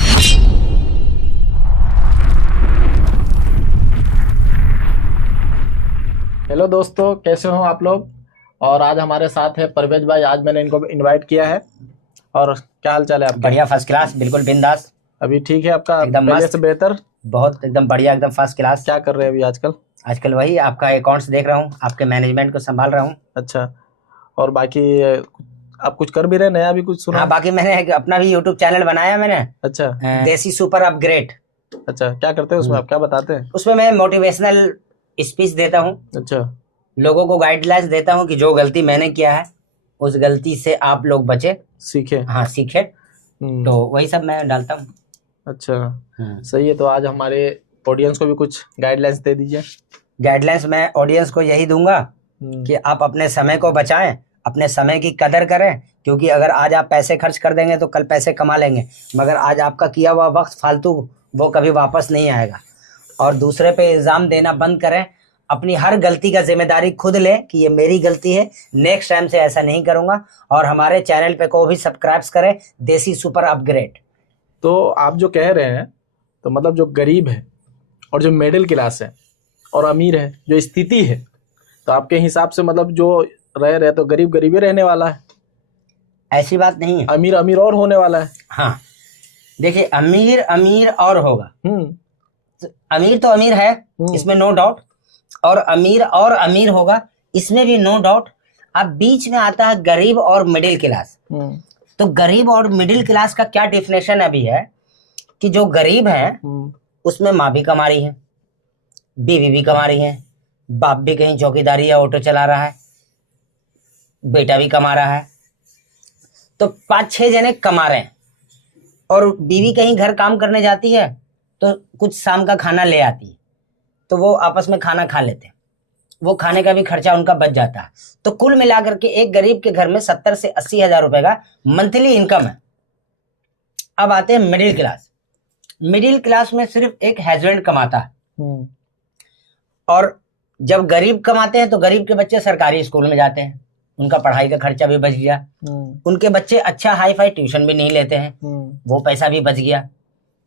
Hello दोस्तों, कैसे हो आप लोग। और आज हमारे साथ है परवेज भाई। आज मैंने इनको इनवाइट किया है। और क्या हाल चाल है आपका? बढ़िया, फर्स्ट क्लास, बिल्कुल बिंदास। अभी ठीक है आपका? एकदम पहले मस्त, से बेहतर। बहुत एकदम बढ़िया, एकदम फर्स्ट क्लास। क्या कर रहे हैं अभी आजकल? आजकल वही आपका अकाउंट्स देख रहा हूँ, आपके मैनेजमेंट को संभाल रहा हूँ। अच्छा। और बाकी आप कुछ कर भी रहे, नया भी कुछ सुना? हाँ, बाकी मैंने अपना भी यूट्यूब चैनल बनाया मैंने। अच्छा। देसी सुपर अपग्रेड। अच्छा, क्या करते हैं उसमें आप, क्या बताते हैं? उसमें मैं मोटिवेशनल स्पीच देता हूँ, अच्छा। लोगों को गाइडलाइंस देता हूँ कि जो गलती मैंने किया है उस गलती से आप लोग बचे, सीखे। हाँ सीखे। तो वही सब मैं डालता हूँ। अच्छा, सही है। तो आज हमारे ऑडियंस को भी कुछ गाइडलाइंस दे दीजिए। गाइडलाइंस मैं ऑडियंस को यही दूंगा कि आप अपने समय को बचाएं, अपने समय की कदर करें, क्योंकि अगर आज आप पैसे खर्च कर देंगे तो कल पैसे कमा लेंगे, मगर आज आपका किया हुआ वक्त फालतू, वो कभी वापस नहीं आएगा। और दूसरे पे इल्ज़ाम देना बंद करें, अपनी हर गलती का जिम्मेदारी खुद लें कि ये मेरी गलती है, नेक्स्ट टाइम से ऐसा नहीं करूँगा। और हमारे चैनल पे को भी सब्सक्राइब करें, देसी सुपर अपग्रेड। तो आप जो कह रहे हैं, तो मतलब जो गरीब है और जो मिडिल क्लास है और अमीर है, जो स्थिति है, तो आपके हिसाब से मतलब जो रह रहे तो गरीब गरीब ही रहने वाला है? ऐसी बात नहीं है, अमीर अमीर और होने वाला है। हाँ देखिए, अमीर अमीर और होगा। अमीर तो अमीर है, इसमें नो डाउट, और अमीर होगा, इसमें भी नो डाउट। अब बीच में आता है गरीब और मिडिल क्लास। तो गरीब और मिडिल क्लास का क्या डिफिनेशन अभी है कि जो गरीब है उसमें माँ भी कमा रही है, बीवी भी कमा रही है, बाप भी कहीं चौकीदारी या ऑटो चला रहा है, बेटा भी कमा रहा है, तो 5-6 जने कमा रहे हैं। और बीवी कहीं घर काम करने जाती है तो कुछ शाम का खाना ले आती है, तो वो आपस में खाना खा लेते हैं, वो खाने का भी खर्चा उनका बच जाता है। तो कुल मिलाकर के एक गरीब के घर में 70 से 80 हजार रुपए का मंथली इनकम है। अब आते हैं मिडिल क्लास। मिडिल क्लास में सिर्फ एक हस्बैंड कमाता है, और जब गरीब कमाते हैं तो गरीब के बच्चे सरकारी स्कूल में जाते हैं, उनका पढ़ाई का खर्चा भी बच गया, उनके बच्चे अच्छा हाई फाई ट्यूशन भी नहीं लेते हैं, वो पैसा भी बच गया,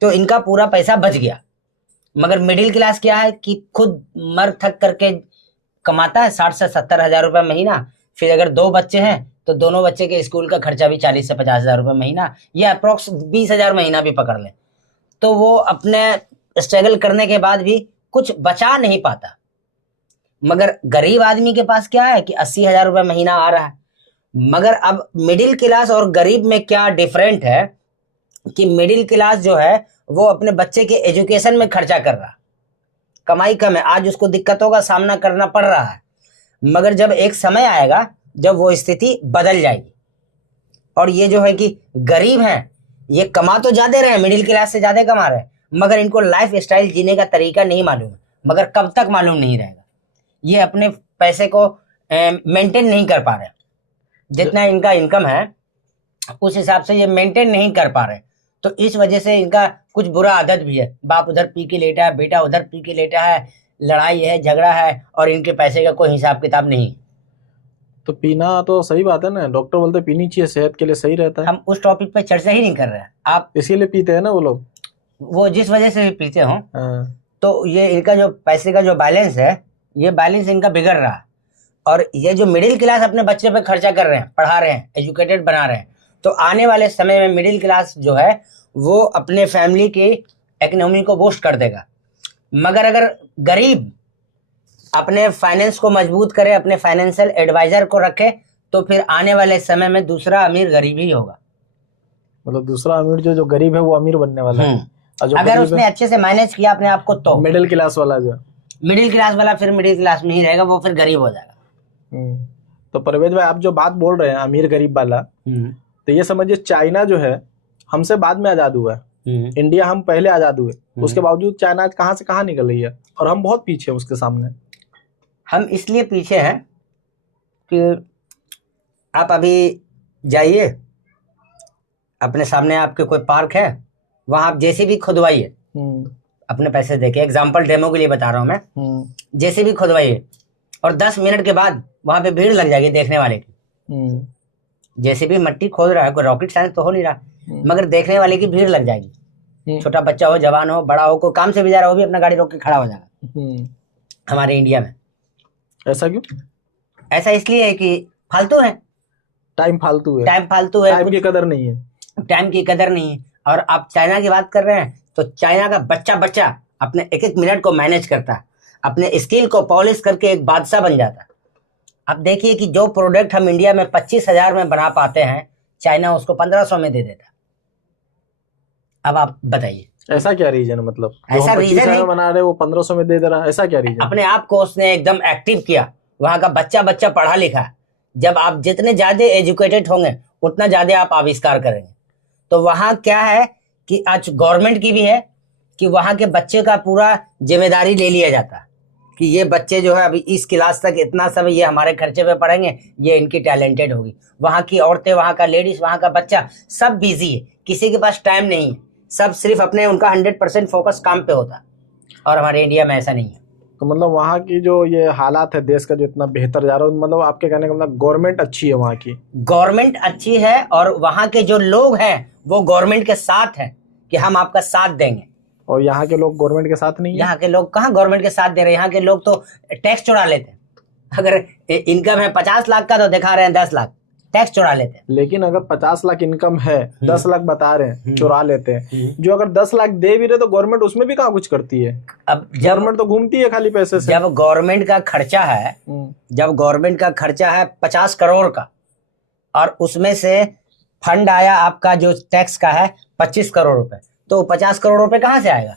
तो इनका पूरा पैसा बच गया। मगर मिडिल क्लास क्या है कि खुद मर थक करके कमाता है 60 से 70 हजार रुपये महीना। फिर अगर 2 बच्चे हैं तो दोनों बच्चे के स्कूल का खर्चा भी 40 से 50 हजार रुपये महीना, या अप्रोक्स 20 हजार महीना भी पकड़ ले, तो वो अपने स्ट्रगल करने के बाद भी कुछ बचा नहीं पाता। मगर गरीब आदमी के पास क्या है कि 80 हजार रुपये महीना आ रहा है। मगर अब मिडिल क्लास और गरीब में क्या डिफरेंट है कि मिडिल क्लास जो है वो अपने बच्चे के एजुकेशन में खर्चा कर रहा, कमाई कम है, आज उसको दिक्कतों का सामना करना पड़ रहा है, मगर जब एक समय आएगा जब वो स्थिति बदल जाएगी। और ये जो है कि गरीब हैं, ये कमा तो ज्यादा रहे हैं, मिडिल क्लास से ज्यादा कमा रहे हैं, मगर इनको लाइफ स्टाइल जीने का तरीका नहीं मालूम है, मगर कब तक मालूम नहीं रहेगा। ये अपने पैसे को मेंटेन नहीं कर पा रहे, जितना इनका इनकम है उस हिसाब से ये मेंटेन नहीं कर पा रहे, तो इस वजह से इनका कुछ बुरा आदत भी है। बाप उधर पी के लेटा है, बेटा उधर पी के लेटा है, लड़ाई है, झगड़ा है, और इनके पैसे का कोई हिसाब किताब नहीं। तो पीना तो सही बात है ना, डॉक्टर बोलते पीनी चाहिए, सेहत के लिए सही रहता है। हम उस टॉपिक पे चर्चा ही नहीं कर रहे हैं, आप इसीलिए पीते हैं ना वो लोग, वो जिस वजह से भी पीते हो। तो ये इनका जो पैसे का जो बैलेंस है, ये बैलेंस इनका बिगड़ रहा है। और ये जो मिडिल क्लास अपने बच्चे पे खर्चा कर रहे हैं, पढ़ा रहे हैं, एजुकेटेड बना रहे हैं, तो आने वाले समय में मिडिल क्लास जो है वो अपने फैमिली की इकोनॉमी को बूस्ट कर देगा। मगर अगर गरीब अपने फाइनेंस को मजबूत करे, अपने फाइनेंशियल एडवाइजर को रखे, तो फिर आने वाले समय में दूसरा अमीर गरीब ही होगा। मतलब दूसरा अमीर जो गरीब है वो अमीर बनने वाला है, और जो अगर उसने अच्छे से मैनेज किया अपने आप को, तो मिडिल क्लास वाला फिर मिडिल क्लास में ही रहेगा, वो फिर गरीब हो जाएगा। तो परवेज भाई, आप जो बात बोल रहे हैं अमीर गरीब वाला, तो ये समझिए चाइना जो है हमसे बाद में आजाद हुआ है, इंडिया हम पहले आजाद हुए, उसके बावजूद चाइना आज कहाँ से कहाँ निकल रही है, और हम बहुत पीछे हैं उसके सामने। हम इसलिए पीछे हैं कि आप अभी जाइए, अपने सामने आपके कोई पार्क है, वहां आप जेसीबी खुदवाइए अपने पैसे देके, एग्जाम्पल डेमो के लिए बता रहा हूं मैं, जेसीबी खुदवाइए, और 10 मिनट के बाद वहां पे भीड़ लग जाएगी देखने वाले की। जेसीबी मट्टी खोद रहा है, कोई रॉकेट साइंस तो हो नहीं रहा, मगर देखने वाले की भीड़ लग जाएगी। छोटा बच्चा हो, जवान हो, बड़ा हो, कोई काम से भी जा रहा हो, वो भी अपना गाड़ी रोक के खड़ा हो जाएगा हमारे इंडिया में। ऐसा क्यों? ऐसा इसलिए है कि फालतू है, टाइम फालतू है, टाइम फालतू है, टाइम की कदर नहीं है, टाइम की कदर नहीं है। और आप चाइना की बात कर रहे हैं, तो चाइना का बच्चा बच्चा अपने एक एक मिनट को मैनेज करता है, अपने स्किल को पॉलिश करके एक बादशाह बन जाता है। अब देखिए कि जो प्रोडक्ट हम इंडिया में 25,000 में बना पाते हैं, चाइना उसको 1500 में दे देता है। अब आप बताइए ऐसा क्या रीजन है? मतलब ऐसा रीजन है बना रहे वो 1500 में दे दे रहा है, ऐसा क्या रीजन? अपने आप को उसने एकदम एक्टिव किया। वहां का बच्चा बच्चा पढ़ा लिखा है। जब आप जितने ज्यादा एजुकेटेड होंगे उतना ज्यादा आप आविष्कार करेंगे। तो वहां क्या है कि आज गवर्नमेंट की भी है कि वहां के बच्चे का पूरा जिम्मेदारी ले लिया जाता है कि ये बच्चे जो है अभी इस क्लास तक इतना समय ये हमारे खर्चे पे पढ़ेंगे, ये इनकी टैलेंटेड होगी। वहां की औरतें, वहां का लेडीज, वहां का बच्चा सब बिजी है, किसी के पास टाइम नहीं है, सब सिर्फ अपने उनका 100% फोकस काम पे होता है। और हमारे इंडिया में ऐसा नहीं है। तो मतलब वहाँ की जो ये हालात है देश का जो इतना बेहतर जा रहा है, मतलब आपके कहने का मतलब गवर्नमेंट अच्छी है वहाँ की? गवर्नमेंट अच्छी है और वहां के जो लोग हैं वो गवर्नमेंट के साथ हैं कि हम आपका साथ देंगे। और यहाँ के लोग गवर्नमेंट के साथ नहीं है? यहाँ के लोग कहाँ गवर्नमेंट के साथ दे रहे हैं? यहाँ के लोग तो टैक्स चुरा लेते हैं। अगर इनकम है 50 लाख का तो दिखा रहे हैं 10 लाख, टैक्स चुरा लेते हैं। लेकिन अगर 50 लाख इनकम है, 10 लाख बता रहे हैं चुरा लेते हैं, जो अगर 10 लाख दे भी रहे तो गवर्नमेंट उसमें भी कहाँ कुछ करती है? अब गवर्नमेंट तो घूमती है खाली पैसे से। जब गवर्नमेंट का खर्चा है, जब गवर्नमेंट का खर्चा है 50 करोड़ का और उसमें से फंड आया आपका जो टैक्स का है 25 करोड़ रुपए, तो 50 करोड़ रुपए कहाँ से आएगा?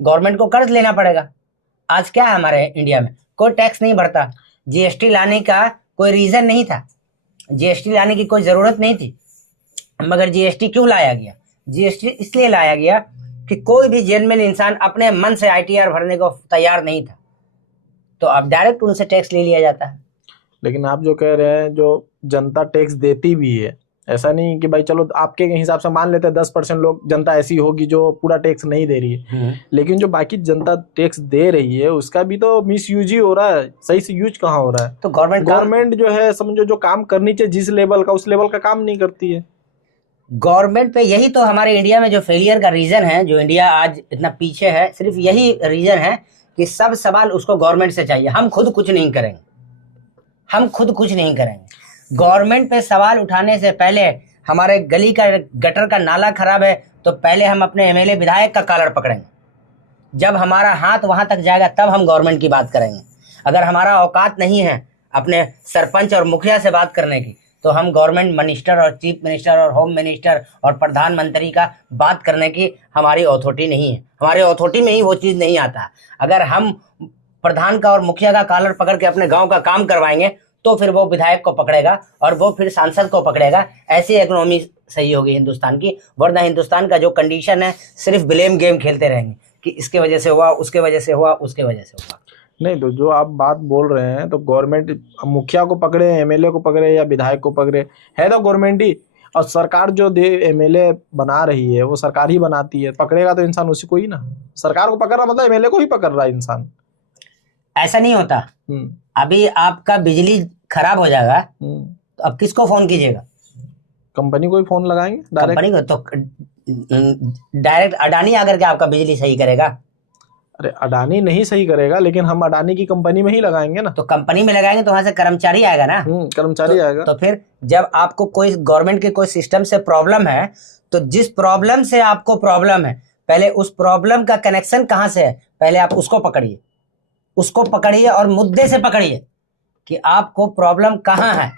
गवर्नमेंट को कर्ज लेना पड़ेगा। आज क्या है हमारे इंडिया में, कोई टैक्स नहीं बढ़ता। जीएसटी लाने का कोई रीजन नहीं था, जीएसटी लाने की कोई जरूरत नहीं थी, मगर जीएसटी क्यों लाया गया? जीएसटी इसलिए लाया गया कि कोई भी जेन्युइन इंसान अपने मन से आईटीआर भरने को तैयार नहीं था, तो अब डायरेक्ट उनसे टैक्स ले लिया जाता है। लेकिन आप जो कह रहे हैं, जो जनता टैक्स देती भी है, ऐसा नहीं कि भाई चलो आपके हिसाब से मान लेते हैं 10% लोग जनता ऐसी होगी जो पूरा टैक्स नहीं दे रही है, लेकिन जो बाकी जनता टैक्स दे रही है उसका भी तो मिस यूज ही हो रहा है, सही से यूज कहाँ हो रहा है? तो गवर्नमेंट जो है समझो जो काम करनी चाहिए जिस लेवल का, उस लेवल का काम नहीं करती है गवर्नमेंट पे। यही तो हमारे इंडिया में जो फेलियर का रीजन है, जो इंडिया आज इतना पीछे है, सिर्फ यही रीजन है कि सब सवाल उसको गवर्नमेंट से चाहिए। हम खुद कुछ नहीं करेंगे, हम खुद कुछ नहीं करेंगे। गवर्नमेंट पे सवाल उठाने से पहले, हमारे गली का गटर का नाला खराब है तो पहले हम अपने एमएलए विधायक का कॉलर पकड़ेंगे। जब हमारा हाथ वहां तक जाएगा तब हम गवर्नमेंट की बात करेंगे। अगर हमारा औकात नहीं है अपने सरपंच और मुखिया से बात करने की, तो हम गवर्नमेंट मिनिस्टर और चीफ मिनिस्टर और होम मिनिस्टर और प्रधानमंत्री का बात करने की हमारी अथॉरिटी नहीं है। हमारे अथॉरिटी में ही वो चीज़ नहीं आता। अगर हम प्रधान का और मुखिया का कॉलर पकड़ के अपने गाँव का काम करवाएंगे तो फिर वो विधायक को पकड़ेगा और वो फिर सांसद को पकड़ेगा। ऐसी इकोनॉमी सही होगी हिंदुस्तान की। वरना हिंदुस्तान का जो कंडीशन है, सिर्फ ब्लेम गेम खेलते रहेंगे कि इसके वजह से हुआ, उसके वजह से हुआ, उसके वजह से हुआ। नहीं, तो जो आप बात बोल रहे हैं तो गवर्नमेंट मुखिया को पकड़े, एमएलए को पकड़े या विधायक को पकड़े, है तो गवर्नमेंट ही। और सरकार जो एमएलए बना रही है वो सरकार ही बनाती है, पकड़ेगा तो इंसान उसी को ही ना। सरकार को पकड़ रहा मतलब एमएलए को ही पकड़ रहा है इंसान। ऐसा नहीं होता। अभी आपका बिजली खराब हो जाएगा तो अब किसको फोन कीजिएगा? कंपनी को ही फोन लगाएंगे डायरेक्ट। कंपनी को तो डायरेक्ट अडानी आकर के आपका बिजली सही करेगा। अरे अडानी नहीं सही करेगा, लेकिन हम अडानी की कंपनी में ही लगाएंगे ना। तो कंपनी में लगाएंगे तो वहां से कर्मचारी आएगा ना। कर्मचारी आएगा। तो फिर जब आपको कोई गवर्नमेंट के कोई सिस्टम से प्रॉब्लम है, तो जिस प्रॉब्लम से आपको प्रॉब्लम है, पहले उस प्रॉब्लम का कनेक्शन कहाँ से है, पहले आप उसको पकड़िए, उसको पकड़िए और मुद्दे से पकड़िए कि आपको प्रॉब्लम कहाँ है।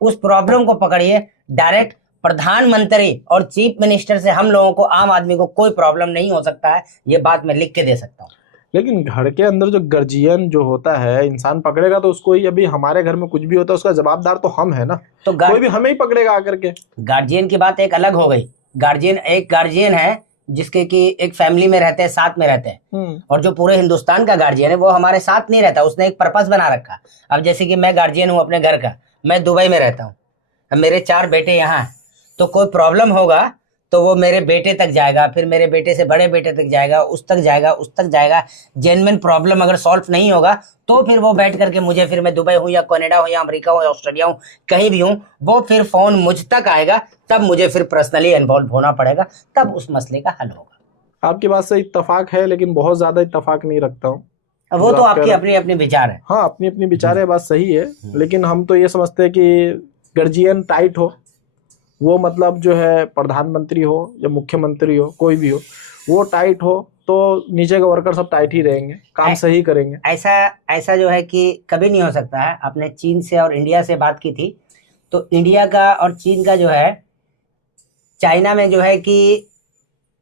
उस प्रॉब्लम को पकड़िए। डायरेक्ट प्रधानमंत्री और चीफ मिनिस्टर से हम लोगों को, आम आदमी को कोई प्रॉब्लम नहीं हो सकता है। ये बात मैं लिख के दे सकता हूँ। लेकिन घर के अंदर जो गार्जियन जो होता है, इंसान पकड़ेगा तो उसको ही। अभी हमारे घर में कुछ भी होता है उसका जवाबदार तो हम है ना। तो कोई भी हमें ही पकड़ेगा आकर के। गार्जियन की बात एक अलग हो गई। गार्जियन एक गार्जियन है जिसके कि एक फैमिली में रहते हैं, साथ में रहते हैं, और जो पूरे हिंदुस्तान का गार्जियन है वो हमारे साथ नहीं रहता, उसने एक पर्पस बना रखा। अब जैसे कि मैं गार्जियन हूँ अपने घर का, मैं दुबई में रहता हूँ, अब मेरे 4 बेटे यहाँ हैं, तो कोई प्रॉब्लम होगा तो वो मेरे बेटे तक जाएगा, फिर मेरे बेटे से बड़े बेटे तक जाएगा, उस तक जाएगा, उस तक जाएगा। जेन्युइन प्रॉब्लम अगर सॉल्व नहीं होगा तो फिर वो बैठ करके मुझे, फिर मैं दुबई हूँ या कनाडा हूँ या अमेरिका हूँ या ऑस्ट्रेलिया हूँ, कहीं भी हूँ, वो फिर फोन मुझ तक आएगा, तब मुझे फिर पर्सनली इन्वॉल्व होना पड़ेगा, तब उस मसले का हल होगा। आपकी बात से इत्तेफाक है, लेकिन बहुत ज्यादा इत्तेफाक नहीं रखता हूँ। वो तो आपकी अपनी अपनी विचार है। हाँ, अपनी अपनी विचार है, बात सही है, लेकिन हम तो ये समझते हैं कि गर्जियन टाइट हो, वो मतलब जो है प्रधानमंत्री हो या मुख्यमंत्री हो, कोई भी हो, वो टाइट हो तो नीचे के वर्कर सब टाइट ही रहेंगे, काम सही करेंगे। ऐसा जो है कि कभी नहीं हो सकता है। आपने चीन से और इंडिया से बात की थी, तो इंडिया का और चीन का जो है, चाइना में जो है कि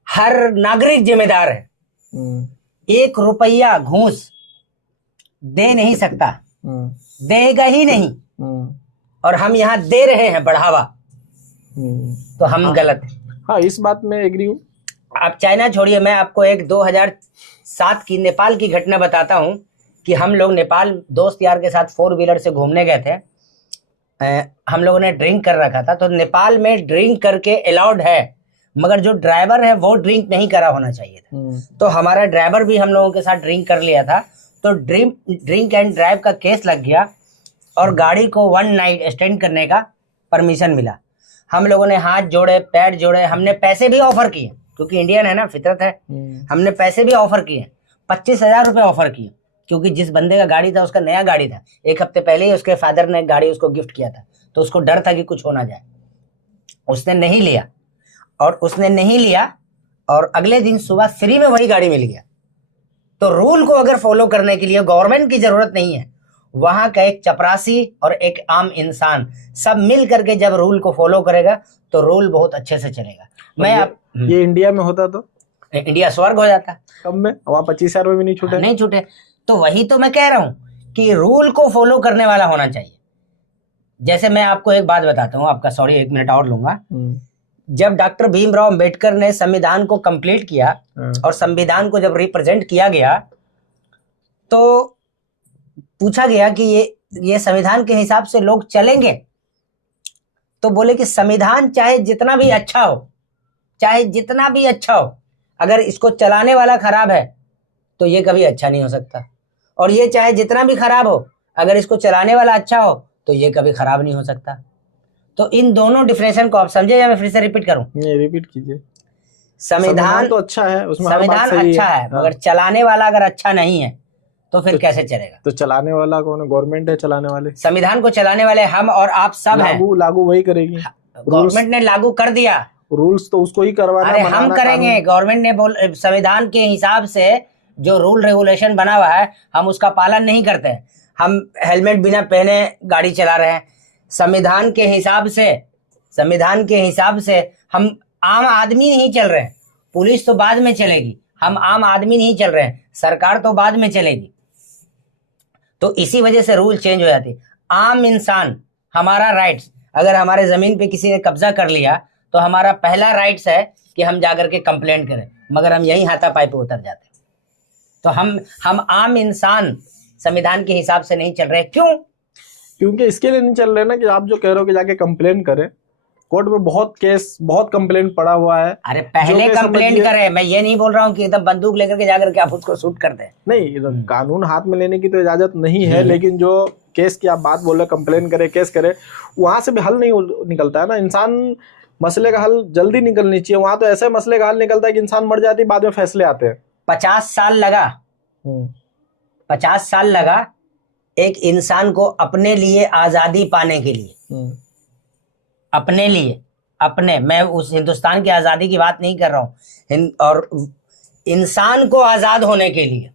हर नागरिक जिम्मेदार है, 1 रुपया घूस दे नहीं सकता, देगा ही नहीं, और हम यहाँ दे रहे हैं बढ़ावा, तो हम गलत है। हाँ, इस बात में एग्री हूँ। आप चाइना छोड़िए, मैं आपको एक 2007 की नेपाल की घटना बताता हूँ कि हम लोग नेपाल दोस्त यार के साथ 4 व्हीलर से घूमने गए थे। हम लोगों ने ड्रिंक कर रखा था, तो नेपाल में ड्रिंक करके अलाउड है, मगर जो ड्राइवर है वो ड्रिंक नहीं करा होना चाहिए था। तो हमारा ड्राइवर भी हम लोगों के साथ ड्रिंक कर लिया था, तो ड्रिंक एंड ड्राइव का केस लग गया और गाड़ी को 1 नाइट एक्सटेंड करने का परमिशन मिला। हम लोगों ने हाथ जोड़े, पैर जोड़े, हमने पैसे भी ऑफर किए, क्योंकि इंडियन है ना, फितरत है। हमने पैसे भी ऑफर किए, 25,000 रुपये ऑफर किए, क्योंकि जिस बंदे का गाड़ी था उसका नया गाड़ी था, 1 हफ्ते पहले ही उसके फादर ने गाड़ी उसको गिफ्ट किया था, तो उसको डर था कि कुछ हो ना जाए। उसने नहीं लिया, और अगले दिन सुबह फ्री में वही गाड़ी मिल गया। तो रूल को अगर फॉलो करने के लिए गवर्नमेंट की जरूरत नहीं है, वहां का एक चपरासी और एक आम इंसान सब मिल करके जब रूल को फॉलो करेगा तो रूल बहुत अच्छे से चलेगा। ये इंडिया में होता तो इंडिया स्वर्ग हो जाता। कब में? वहां 25,000 रुपये भी नहीं छूटे। तो वही तो मैं कह रहा हूं कि रूल को फॉलो करने वाला होना चाहिए। जैसे मैं आपको एक बात बताता हूँ, आपका 1 मिनट और लूंगा। जब डॉक्टर भीमराव अंबेडकर ने संविधान को कंप्लीट किया और संविधान को जब रिप्रेजेंट किया गया, तो पूछा गया कि ये संविधान के हिसाब से लोग चलेंगे, तो बोले कि संविधान चाहे जितना भी अच्छा हो, अगर इसको चलाने वाला खराब है तो ये कभी अच्छा नहीं हो सकता, और ये चाहे जितना भी खराब हो, अगर इसको चलाने वाला अच्छा हो तो ये कभी खराब नहीं हो सकता। तो इन दोनों डिफरेंशन को आप समझे, या मैं फिर से रिपीट करूं? नहीं, रिपीट कीजिए। संविधान तो अच्छा है, उसमें संविधान अच्छा है, मगर चलाने वाला अगर अच्छा नहीं है तो फिर कैसे चलेगा? तो चलाने वाला कौन है? गवर्नमेंट है चलाने वाले। संविधान को चलाने वाले हम और आप सब हैं। लागू वही करेगी। गवर्नमेंट ने लागू कर दिया, रूल्स तो उसको ही करवाना। अरे हम करेंगे। गवर्नमेंट ने संविधान के हिसाब से जो रूल रेगुलेशन बना हुआ है, हम उसका पालन नहीं करते। हम हेलमेट बिना पहने गाड़ी चला रहे हैं। संविधान के हिसाब से हम आम आदमी नहीं चल रहे हैं। पुलिस तो बाद में चलेगी, हम आम आदमी नहीं चल रहे हैं, सरकार तो बाद में चलेगी। तो इसी वजह से रूल चेंज हो जाती। आम इंसान, हमारा राइट्स, अगर हमारे जमीन पे किसी ने कब्जा कर लिया तो हमारा पहला राइट्स है कि हम जाकर के कंप्लेंट करें, मगर हम यही हाथापाई पे उतर जाते हैं। तो हम आम इंसान संविधान के हिसाब से नहीं चल रहे। क्यों? क्योंकि इसके लिए नहीं चल रहे ना कि आप जो कह रहे हो कि जाके कंप्लेन करें। कोर्ट में बहुत कंप्लेंट पड़ा हुआ है। अरे पहले कंप्लेंट करें, मैं ये नहीं बोल रहा हूँ कि एकदम बंदूक लेकर के जाकर के आप उसको शूट कर दें। नहीं, कानून हाथ में लेने की तो इजाजत नहीं है, लेकिन जो केस की आप बात बोल रहे, कंप्लेन करे, केस करे, वहां से भी हल नहीं निकलता है ना। इंसान मसले का हल जल्दी निकलनी चाहिए। वहां तो ऐसे मसले का हल निकलता है कि इंसान मर जाती है, बाद में फैसले आते हैं। 50 साल लगा एक इंसान को अपने लिए आजादी पाने के लिए। अपने लिए, मैं उस हिंदुस्तान की आजादी की बात नहीं कर रहा हूं, और इंसान को आजाद होने के लिए,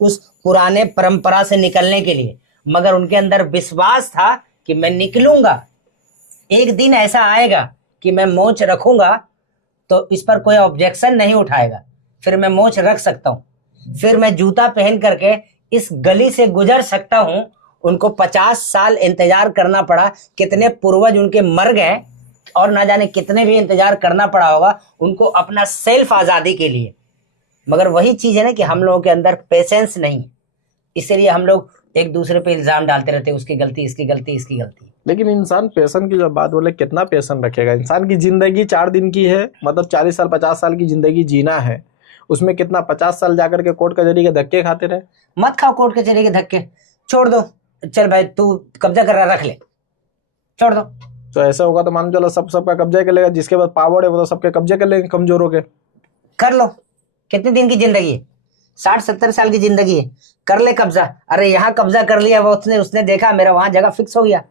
उस पुराने परंपरा से निकलने के लिए। मगर उनके अंदर विश्वास था कि मैं निकलूंगा, एक दिन ऐसा आएगा कि मैं मोच रखूंगा तो इस पर कोई ऑब्जेक्शन नहीं उठाएगा, फिर मैं मोच रख सकता हूं, फिर मैं जूता पहन करके इस गली से गुजर सकता हूं। उनको 50 साल इंतजार करना पड़ा, कितने पूर्वज उनके मर गए, और ना जाने कितने भी इंतजार करना पड़ा होगा उनको अपना सेल्फ आजादी के लिए। मगर वही चीज है ना कि हम लोगों के अंदर पेशेंस नहीं, इसलिए हम लोग एक दूसरे पे इल्जाम डालते रहते, उसकी गलती, इसकी गलती, इसकी गलती। लेकिन इंसान पेशेंस की जब बात बोले, कितना पेशेंस रखेगा? इंसान की जिंदगी 4 दिन की है, मतलब 40 साल 50 साल की जिंदगी जीना है, उसमें कितना 50 साल जाकर के कोर्ट कचहरी के धक्के खाते रहे? मत खाओ कोर्ट कचहरी के धक्के, छोड़ दो। चल भाई तू कब्जा कर रहा, रख ले, छोड़ दो। तो ऐसा होगा तो मान चलो सबका कब्जा कर लेगा, जिसके पास पावर है वो तो सबके कब्जे कर लेंगे, कमजोरों के। कर लो, कितने दिन की जिंदगी है? 60-70 साल की जिंदगी है। कर ले कब्जा। अरे यहाँ कब्जा कर लिया, वो उसने देखा मेरा वहां जगह फिक्स हो गया,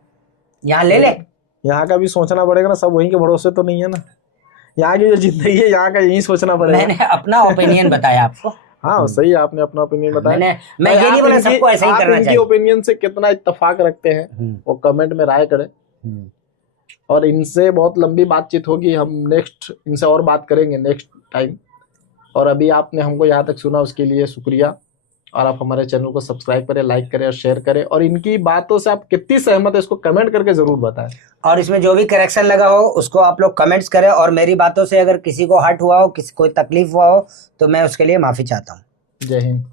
यहाँ ले ले। यहाँ का भी सोचना पड़ेगा ना, सब वहीं के भरोसे तो नहीं है ना। यहाँ की जो जिंदगी है यहाँ का यही सोचना पड़ेगा। मैंने अपना ओपिनियन बताया आपको। हाँ सही है, आपने अपना ओपिनियन बताया। मैं ये नहीं बोला सबको ऐसा ही करना चाहिए। ओपिनियन से कितना इत्तेफाक रखते हैं वो कमेंट में राय करें। और इनसे बहुत लंबी बातचीत होगी, हम नेक्स्ट इनसे और बात करेंगे नेक्स्ट टाइम। और अभी आपने हमको यहाँ तक सुना उसके लिए शुक्रिया। और आप हमारे चैनल को सब्सक्राइब करें, लाइक करें और शेयर करें। और इनकी बातों से आप कितनी सहमत है इसको कमेंट करके जरूर बताएं। और इसमें जो भी करेक्शन लगा हो उसको आप लोग कमेंट्स करें। और मेरी बातों से अगर किसी को हर्ट हुआ हो, किसी को तकलीफ हुआ हो, तो मैं उसके लिए माफी चाहता हूँ। जय हिंद।